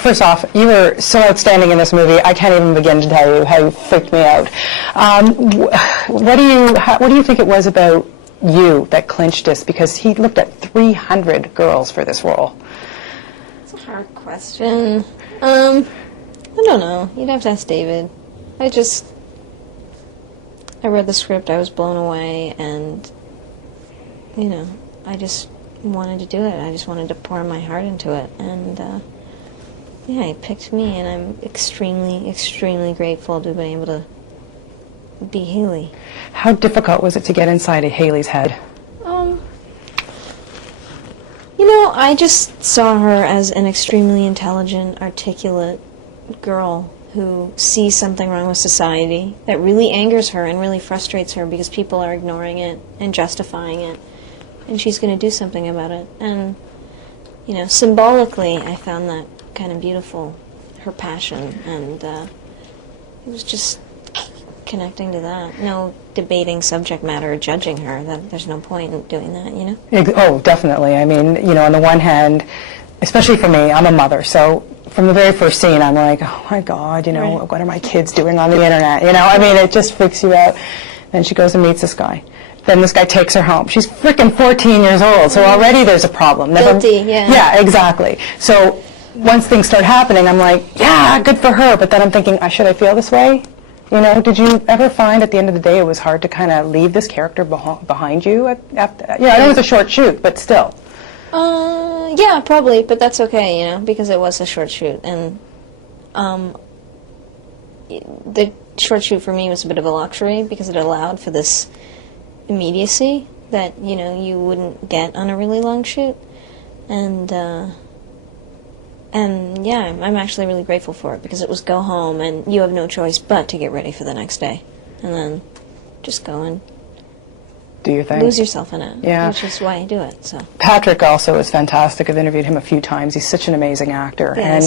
First off, you were so outstanding in this movie. I can't even begin to tell you how you freaked me out. What do you think it was about you that clinched this? Because he looked at 300 girls for this role. It's a hard question. I don't know. You'd have to ask David. I read the script, I was blown away, and, I just wanted to do it. I just wanted to pour my heart into it, and, he picked me, and I'm extremely, extremely grateful to be able to be Haley. How difficult was it to get inside of Haley's head? I just saw her as an extremely intelligent, articulate girl who sees something wrong with society that really angers her and really frustrates her because people are ignoring it and justifying it, and she's going to do something about it. And, symbolically, I found that kind of beautiful, her passion, and it was just connecting to that. No debating subject matter or judging her. There's no point in doing that, Oh, definitely. I mean, on the one hand, especially for me, I'm a mother, so from the very first scene, I'm like, oh my God, Right. What are my kids doing on the internet? I mean, it just freaks you out. Then she goes and meets this guy. Then this guy takes her home. She's freaking 14 years old, so already there's a problem. Guilty, yeah. Yeah, exactly. So once things start happening, I'm like, yeah, good for her. But then I'm thinking, should I feel this way? Did you ever find at the end of the day it was hard to kind of leave this character behind you? I know it was a short shoot, but still. Yeah, probably, but that's okay, because it was a short shoot, and the short shoot for me was a bit of a luxury because it allowed for this immediacy that, you wouldn't get on a really long shoot, and yeah, I'm actually really grateful for it because it was go home and you have no choice but to get ready for the next day, and then just go and do your thing. Lose yourself in it, yeah. Which is why I do it. So Patrick also is fantastic. I've interviewed him a few times. He's such an amazing actor, yeah,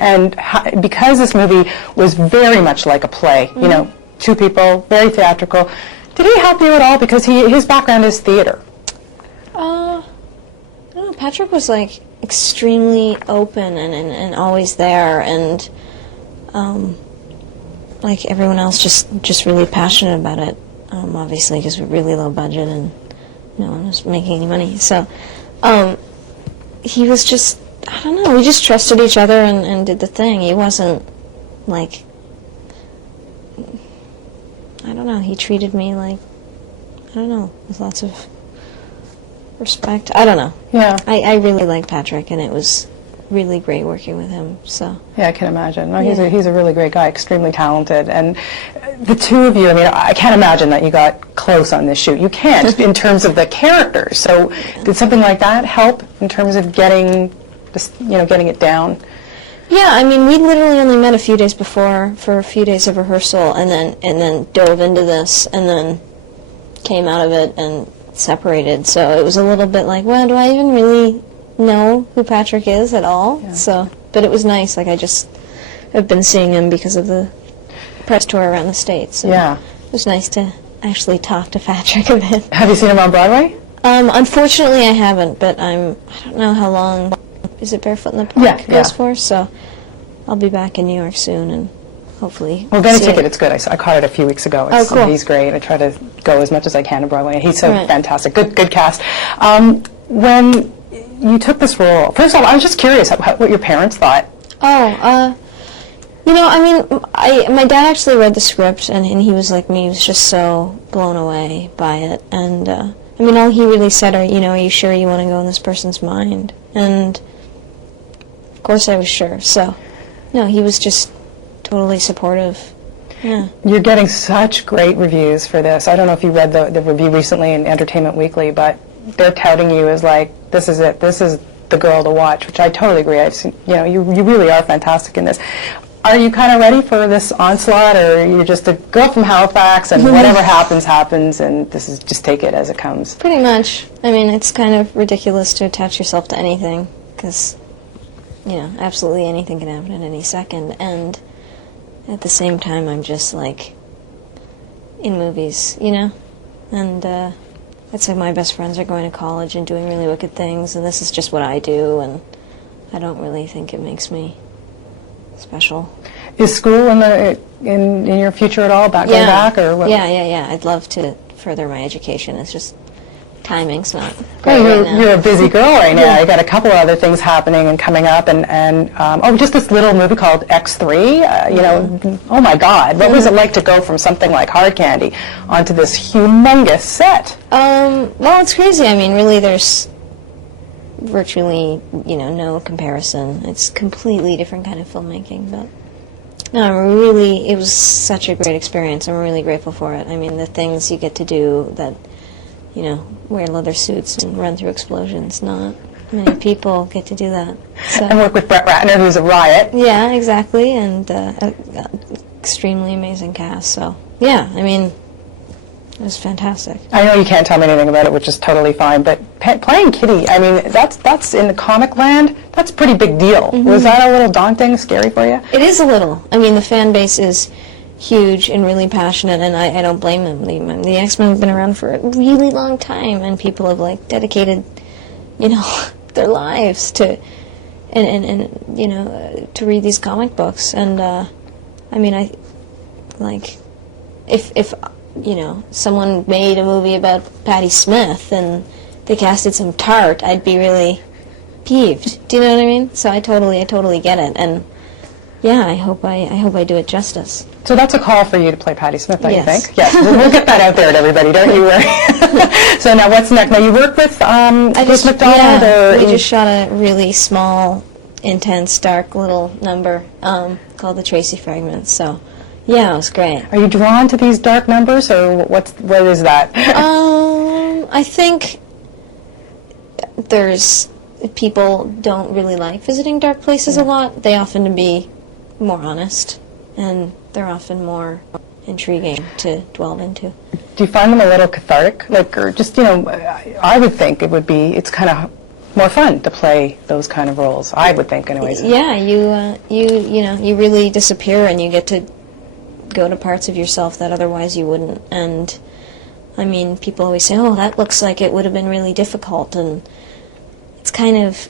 and because this movie was very much like a play, mm-hmm. Two people, very theatrical. Did he help you at all? Because his background is theater. I don't know. Patrick was extremely open and always there, and like everyone else, just really passionate about it. Obviously, because we're really low budget and no one was making any money. So he was just, I don't know, we just trusted each other and did the thing. He wasn't I don't know, he treated me with lots of respect. I don't know. Yeah. I really like Patrick, and it was really great working with him. So yeah, I can imagine. No, he's a really great guy, extremely talented, and the two of you. I mean, I can't imagine that you got close on this shoot. You can't in terms of the characters. So did something like that help in terms of getting this, getting it down? Yeah, I mean, we literally only met a few days before for a few days of rehearsal, and then dove into this, and then came out of it and separated. So it was a little bit like, well, do I even really know who Patrick is at all? Yeah. So, but it was nice. I've been seeing him because of the press tour around the States. Yeah. It was nice to actually talk to Patrick a bit. Have you seen him on Broadway? Unfortunately, I haven't, but I don't know how long. Is it Barefoot in the Park goes for? So I'll be back in New York soon, and hopefully. Well, get a ticket. It's good. I caught it a few weeks ago. Cool. He's great. I try to go as much as I can to Broadway. He's so fantastic. Good cast. When you took this role, first of all, I was just curious what your parents thought. My dad actually read the script, and he was like me. He was just so blown away by it. And, all he really said, are you sure you want to go in this person's mind? And, of course, I was sure. So, no, he was just totally supportive. Yeah. You're getting such great reviews for this. I don't know if you read the review recently in Entertainment Weekly, but they're touting you as this is it. This is the girl to watch, which I totally agree. I've seen, you really are fantastic in this. Are you kind of ready for this onslaught, or you're just a girl from Halifax and whatever happens, and this is just take it as it comes? Pretty much. I mean, it's kind of ridiculous to attach yourself to anything, because, absolutely anything can happen at any second, and at the same time, I'm just, in movies, and it's like my best friends are going to college and doing really wicked things, and this is just what I do, and I don't really think it makes me special. Is school in your future at all? Going back or what? Yeah. I'd love to further my education. It's just timing's not Well, great right now. you're a busy girl right now. You got a couple other things happening and coming up, and just this little movie called X3. You know, oh my God, what was it like to go from something like HardCandy onto this humongous set? Well, it's crazy. I mean, really, there's virtually, no comparison. It's completely different kind of filmmaking, but no, it was such a great experience. I'm really grateful for it. I mean, the things you get to do that, wear leather suits and run through explosions, not many people get to do that. So, And work with Brett Ratner, who's a riot. yeah, exactly, and extremely amazing cast, so, yeah, I mean, it was fantastic. I know you can't tell me anything about it, which is totally fine, but playing Kitty, I mean, that's in the comic land, that's a pretty big deal. Was that a little daunting, scary for you? It is a little. I mean, the fan base is huge and really passionate, and I don't blame them. The X-Men have been around for a really long time, and people have, dedicated, their lives to, to read these comic books. And, I mean, if someone made a movie about Patti Smith and they casted some tart, I'd be really peeved. Do you know what I mean? So I totally get it, and yeah, I hope I do it justice. So that's a call for you to play Patti Smith, don't you Yes. think? Yes, we'll get that out there to everybody, don't you worry. So now what's next? Now you work with Chris McDonald? Yeah, or we just shot a really small, intense, dark little number called The Tracy Fragments, so yeah, it was great. Are you drawn to these dark numbers, or what is that? I think people don't really like visiting dark places a lot. They often to be more honest, and they're often more intriguing to dwell into. Do you find them a little cathartic? Or just, I would think it's kind of more fun to play those kind of roles, I would think anyways. Yeah, you really disappear, and you get to go to parts of yourself that otherwise you wouldn't. And I mean, people always say, "Oh, that looks like it would have been really difficult," and it's kind of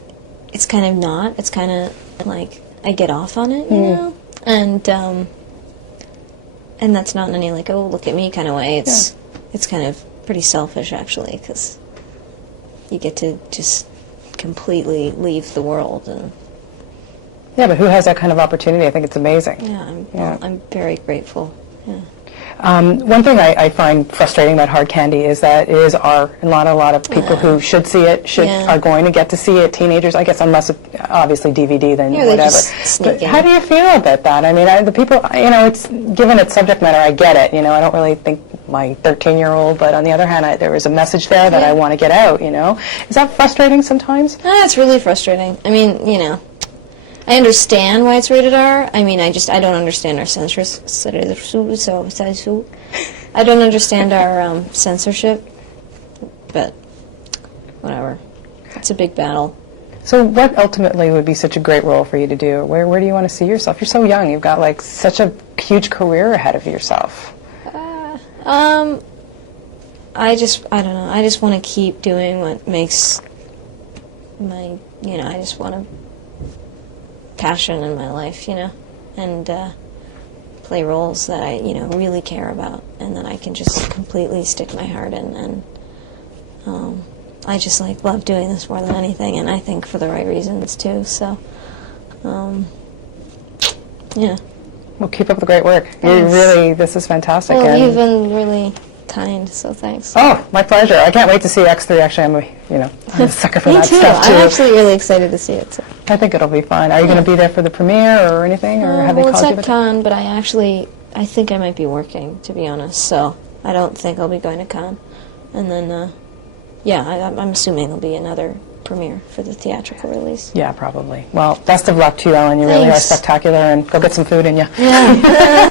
not. It's kind of like I get off on it, you know, and that's not in any "oh, look at me" kind of way. It's kind of pretty selfish actually, because you get to just completely leave the world. And Yeah, but who has that kind of opportunity? I think it's amazing. yeah, I'm very grateful. Yeah. One thing I find frustrating about HardCandy is that it is art. A lot of people who should see it are going to get to see it. Teenagers, I guess, unless obviously DVD, then Yeah, they whatever. just sneak But in. how do you feel about that? I mean, the people, it's given its subject matter, I get it. I don't really think my 13-year-old, but on the other hand, there is a message there that I want to get out. Is that frustrating sometimes? It's really frustrating. I mean, I understand why it's rated R. I mean, I don't understand our censorship. I don't understand our censorship, but whatever. It's a big battle. So what ultimately would be such a great role for you to do? Where do you want to see yourself? You're so young. You've got such a huge career ahead of yourself. I don't know. I just want to keep doing what makes my, I just want to passion in my life, and play roles that I, really care about, and that I can just completely stick my heart in, and I just love doing this more than anything, and I think for the right reasons too. So, yeah. Well, keep up the great work. This is fantastic. Well, and you've been really kind, so thanks. Oh, my pleasure. I can't wait to see X3. Actually, I'm a sucker for Me that too. stuff too. I'm actually really excited to see it. So. I think it'll be fun. Are you going to be there for the premiere or anything, or have they Well, called you? it's at Cannes, but I think I might be working, to be honest. So I don't think I'll be going to Cannes. And then, I'm assuming there'll be another premiere for the theatrical release. Yeah, probably. Well, best of luck to you, Ellen. You really are Thanks. spectacular, and go get some food in you. Yeah.